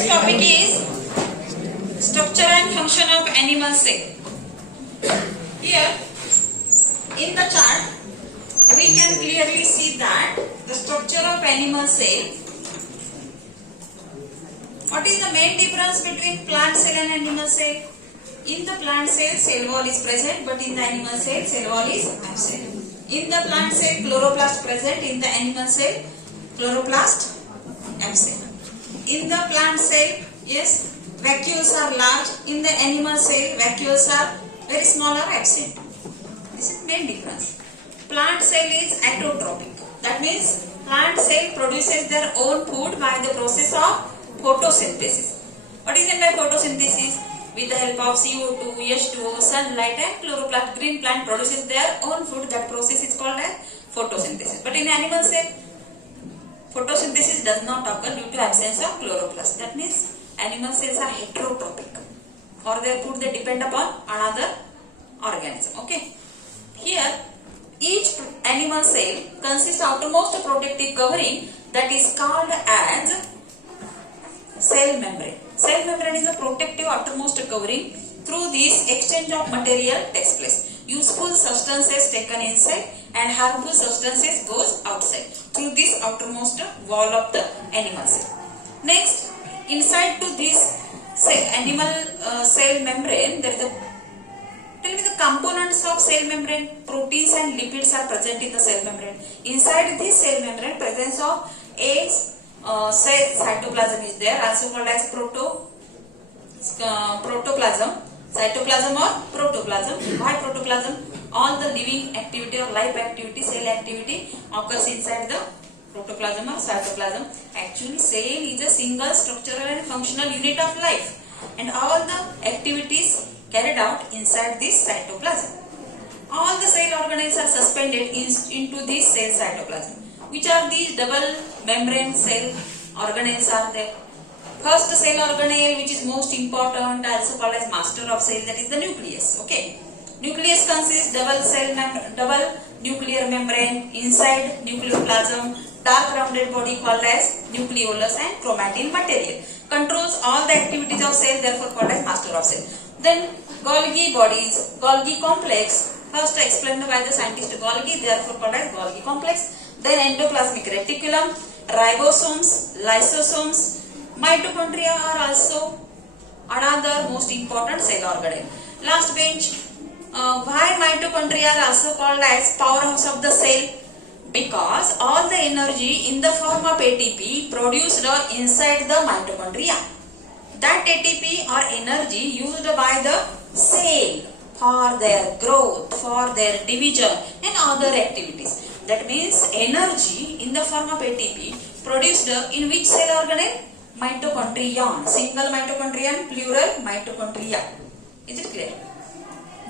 Today's topic is structure and function of animal cell. Here in the chart we can clearly see that the structure of animal cell. What is the main difference between plant cell and animal cell? In the plant cell, cell wall is present, but in the animal cell, cell wall is absent. In the plant cell, chloroplast present. In the animal cell, chloroplast absent. In the plant cell, yes, vacuoles are large. In the animal cell, vacuoles are very small or absent. This is main difference. Plant cell is autotrophic. That means plant cell produces their own food by the process of photosynthesis. What is meant by photosynthesis? With the help of CO2, H2O, sunlight and chloroplast, green plant produces their own food. That process is called as photosynthesis. But in animal cell, photosynthesis does not occur due to absence of chloroplast. That means animal cells are heterotrophic. For their food they depend upon another organism. Okay. Here each animal cell consists of outermost protective covering that is called as cell membrane. Cell membrane is a protective outermost covering. Through this, exchange of material takes place. Useful substances taken inside and harmful substances goes outside through this outermost wall of the animal cell. Next, inside to this animal cell membrane, there is a tell me the components of cell membrane. Proteins and lipids are present in the cell membrane. Inside this cell membrane, presence of a cell cytoplasm is there, also called as protoplasm, cytoplasm or protoplasm. Why protoplasm? All the living activity or life activity, cell activity occurs inside the protoplasm or cytoplasm. Actually, cell is a single structural and functional unit of life, and all the activities carried out inside this cytoplasm. All the cell organelles are suspended into this cell cytoplasm. Which are these double membrane cell organelles are there? First cell organelle, which is most important, also called as master of cell, that is the nucleus. Okay. Nucleus consists double nuclear membrane, inside nucleoplasm, dark rounded body called as nucleolus and chromatin material. Controls all the activities of cell, therefore called as master of cell. Then Golgi bodies, Golgi complex, first explained by the scientist Golgi, therefore called as Golgi complex. Then endoplasmic reticulum, ribosomes, lysosomes, mitochondria are also another most important cell organelle. Last bench, why mitochondria are also called as powerhouse of the cell? Because all the energy in the form of ATP produced inside the mitochondria. That ATP or energy used by the cell for their growth, for their division and other activities. That means energy in the form of ATP produced in which cell organelle? Mitochondrion. Single mitochondrion, plural mitochondria. Is it clear?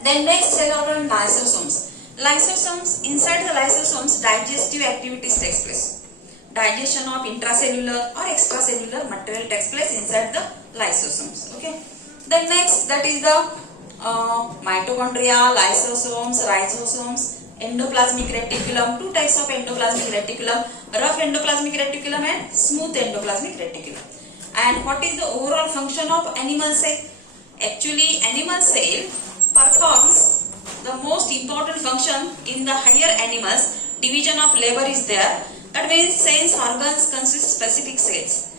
Then next cell organ, lysosomes. Lysosomes, inside the lysosomes digestive activities takes place. Digestion of intracellular or extracellular material takes place inside the lysosomes. Okay. Then next, that is the mitochondria, lysosomes, rhizosomes, endoplasmic reticulum. Two types of endoplasmic reticulum, rough endoplasmic reticulum and smooth endoplasmic reticulum. And what is the overall function of animal cell? Actually, animal cell performs the most important function in the higher animals. Division of labor is there. That means sense organs consist specific cells.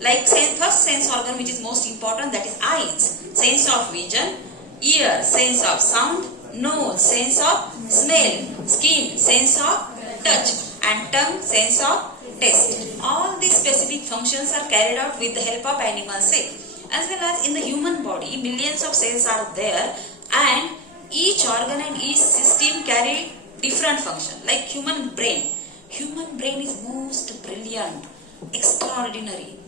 Like first sense organ which is most important, that is eyes, sense of vision, ear, sense of sound, nose, sense of smell, skin, sense of touch, and tongue, sense of taste. All these specific functions are carried out with the help of animal cell. As well as in the human body, millions of cells are there, and each organ and each system carry different function. Like human brain. Human brain is most brilliant, extraordinary,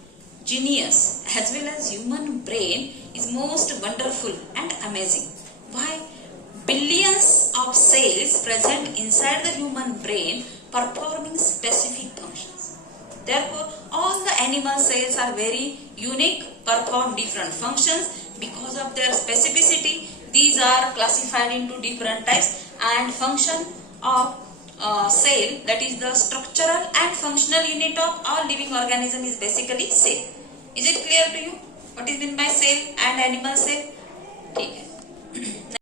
genius, as well as human brain is most wonderful and amazing. Why? Billions of cells present inside the human brain performing specific functions. Therefore, all the animal cells are very unique, perform different functions. Because of their specificity, these are classified into different types, and function of cell, that is the structural and functional unit of all living organism, is basically cell. Is it clear to you? What is meant by cell and animal cell?